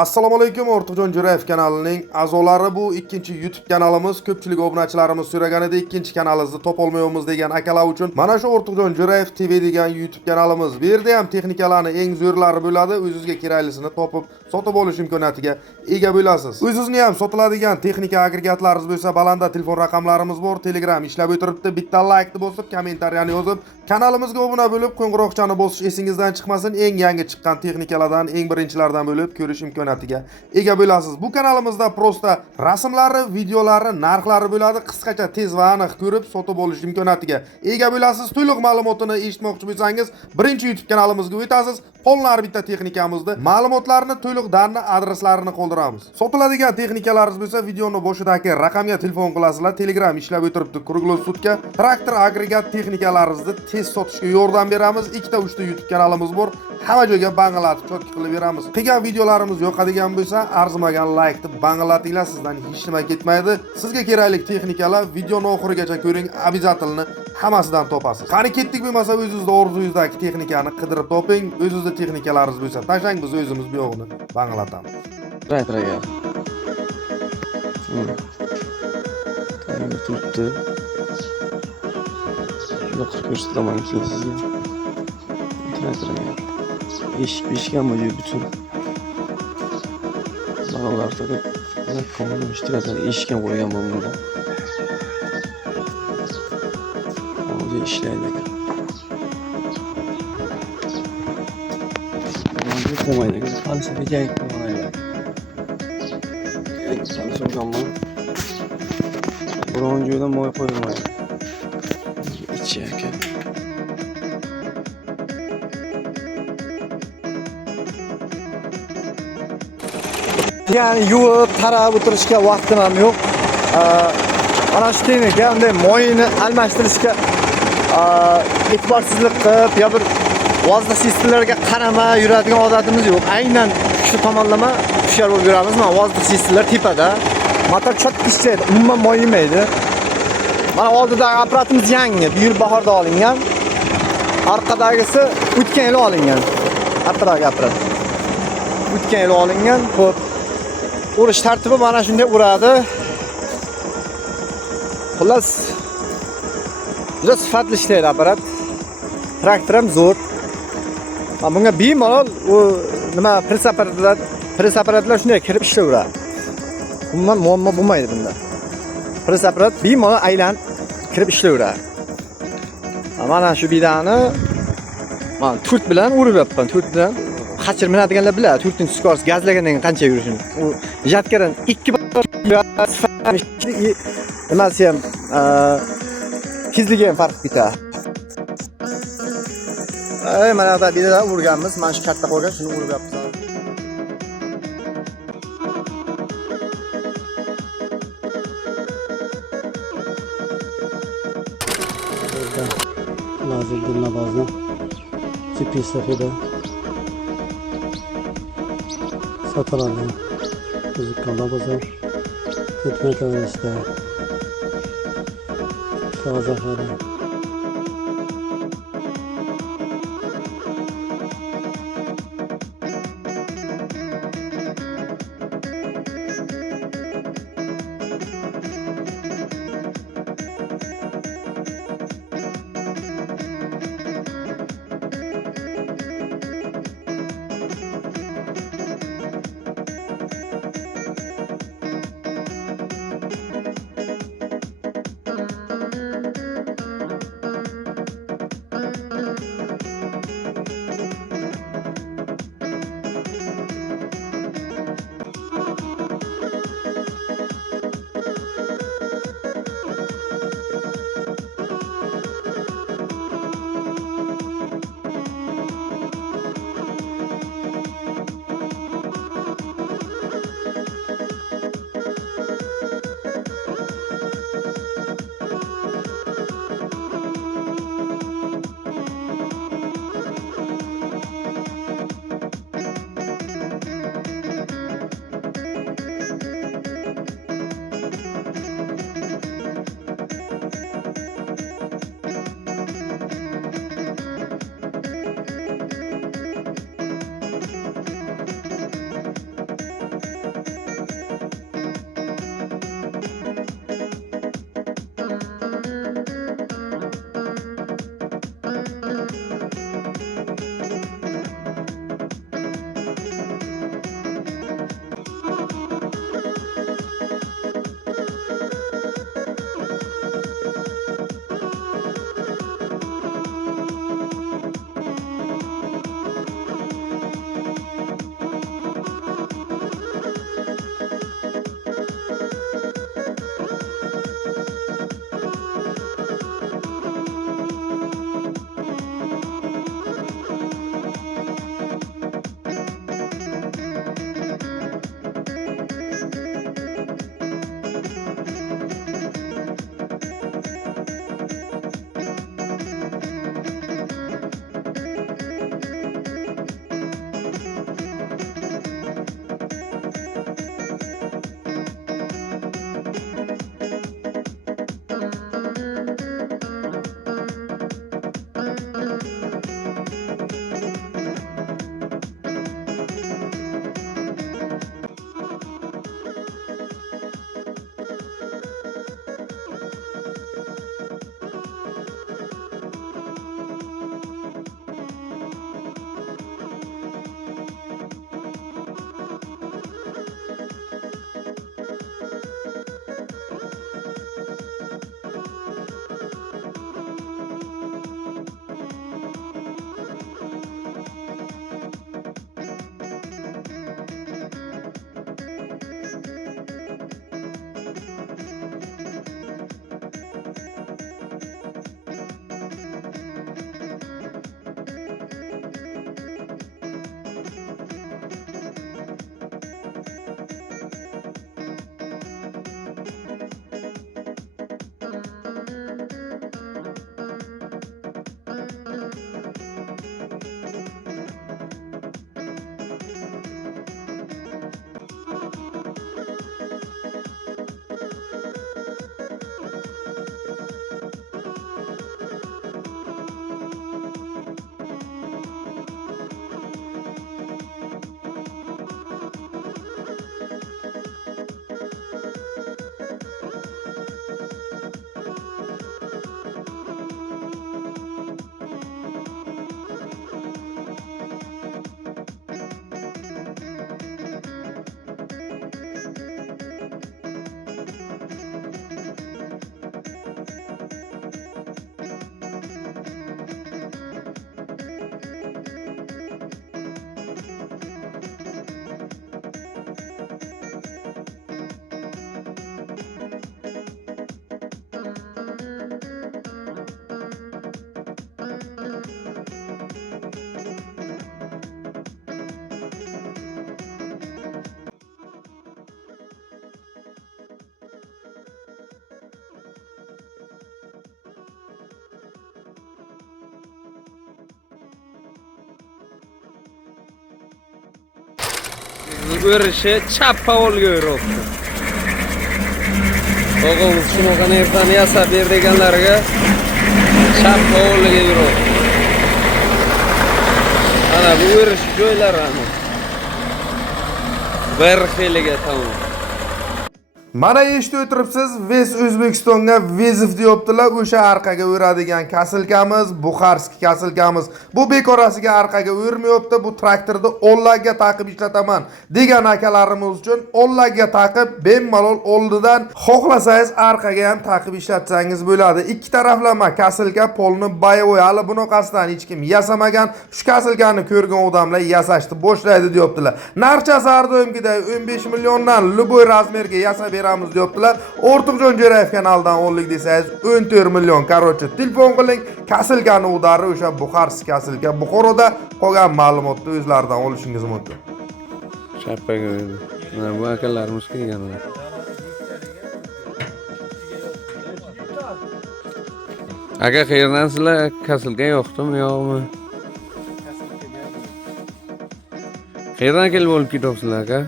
Assalomu alaykum, Ortiqjon Jo'rayev kanalining a'zolari. Bu ikkinchi YouTube kanalimiz. Ko'pchilik obunachilarimiz so'raganida ikkinchi kanalimizni topolmayapmiz degan akalar uchun mana shu Ortiqjon Jo'rayev TV degan YouTube kanalimiz. Bu yerda ham texnikalarning eng zo'rlari bo'ladi. O'zingizga keraklisini topib, sotib olish imkoniyatiga ega bo'lasiz. O'zingizni ham sotiladigan texnika agregatlaringiz bo'lsa, balanda telefon raqamlarimiz bor. Telegram ishlab o'tiribdi. Bitta like bosib, kommentariyani yozib, kanalimizga obuna bo'lib, qo'ng'iroqchani bosish esingizdan chiqmasin. Eng yangi chiqqan texnikalardan, eng birinchilardan bo'lib ko'rish imkoniyatiga ega bo'lasiz. Bu kanalimizda prosta rasmlari, videolari, narxlari bo'ladi. Qisqacha tez va aniq ko'rib, sotib olish imkoniyatiga ega bo'lasiz. To'liq ma'lumotini eshitmoqchi bo'lsangiz, birinchi YouTube kanalimizga o'tasiz. Qolgan bitta texnikamizni, ma'lumotlarni, to'liq darni, adreslarini qoldiramiz. Sotiladigan texnikalaringiz bo'lsa, videoni boshidagi raqamga telefon qilasizlar. Telegram ishlab o'tiribdi. Kruglosutga traktor agregat texnikalaringizni tez sotishga yordam beramiz. 2-3 YouTube kanalimiz bor. Hamma joyga bang'alatib chotki qilib beramiz. Qilgan videolarimiz yoqadigan bo'lsa, arzimagan like deb bang'alatinglar, sizdan hech nima ketmaydi. Sizga kerakli texnikalar videoni oxirigacha ko'ring, обязательно hammasidan topasiz. Qani ketdik bo'lmasa, o'zingizning orzungizdagi texnikani qidirib toping. O'zingizning texnikalaringiz bo'lsa, tashlang, biz o'zimiz bu yog'ini bang'alatamiz. Traktorga. Tayyor turibdi. Yo'q, ko'rsataman sizga. Traktorga. Eshik-eshikam bo'yi butun. Bog'larda ko'nglim ishtiradi. Eshikam qo'ygan bo'lmadi. O'zi ishlaydi. Bunga qo'ymaydi. Falsafa kerak bo'lmaydi. Falsafaga biron joyda moy qo'yilmaydi. Ichi aka. Yani yuvib, tarab o'tirishga vaqtim ham yo'q. Mana shu texnika unday moyini almashtirishga e'tiborsizlik qilib, yo bir vosita sistemlarga qaramay yuradigan odatimiz yo'q. Aynan shu tomonlama hushyor bo'lib yuramiz. Mana vosita sistemlar tepada. Motor chotki ishlaydi, umuman moy yemaydi. Mana oldidagi apparatimiz yangi, bu yil bahorda olingan. Orqadagisi o'tgan yil olingan. Apparat. O'tgan yil olingan. Xo'p. Urish tartibi mana shunday uradi. Xullas, juda sifatli ishlaydi apparat. Traktor ham zo'r. Bunga bemalol u nima press apparatlar shunday kirib ishlayveradi. Umuman muammo bo'lmaydi bunda. Press apparat bemalol aylanib kirib ishlayveradi. Mana shu bidani men turt bilan urib yapman. Turt bilan qachir minadiganlar biladi, turtning skorosti gazlagandan keyin qancha yurishini. U jatkadan 2 barobar nimasi ham tezligi ham farq ketadi. Mana bu yerda urganmiz, mana shu katta qolgan, shuni urib yapmiz. Lazerli nabazni GPS-da sotiladi. Qiziqqanlar bo'lsa, ketmayverishda. Hozir O'rishi chap faolga yuribdi. O'g'imiz shunaqa narsani yasab ber deganlarga chap faolga yuribdi. Ana bu o'rish joylari ana. Bir xiliga tamom. Mana eshitib o'tiribsiz, Ves O'zbekistonga Vezov deyaptilar. O'sha orqaga o'radigan kasilkamiz, Buxarskiy kasilkamiz. Bu bekorasiga orqaga o'rmayapti. Bu traktorda ollaga taqib ishlataman degan akalarimiz uchun ollaga taqib bemalol oldidan xohlasangiz orqaga ham taqib ishlatsangiz bo'ladi. Ikki taraflama kasilka polni boyovoy hali bunaqasidan hech kim yasamagan. Shu kasilkani ko'rgan odamlar yasashni boshlaydi deyaptilar. Narxasi har doimgidek 15 milliondan luboy razmerga yasab beramiz deyaptilar. Ortiqjon Jo'rayev kanalidan oldik desangiz 14 million. Короче, telefon qiling. Kasilkani udari o'sha Buxarskiy kasilka. Buxoroda qolgan ma'lumotni o'zlaridan olishingiz mumkin. Chappaga o'ydi. Mana bu akalarimiz kelganlar. Aka qayerdansizlar? Kasilka yo'qmi, yo'qmi? Qayerdan kelib olib ketyapsizlar aka?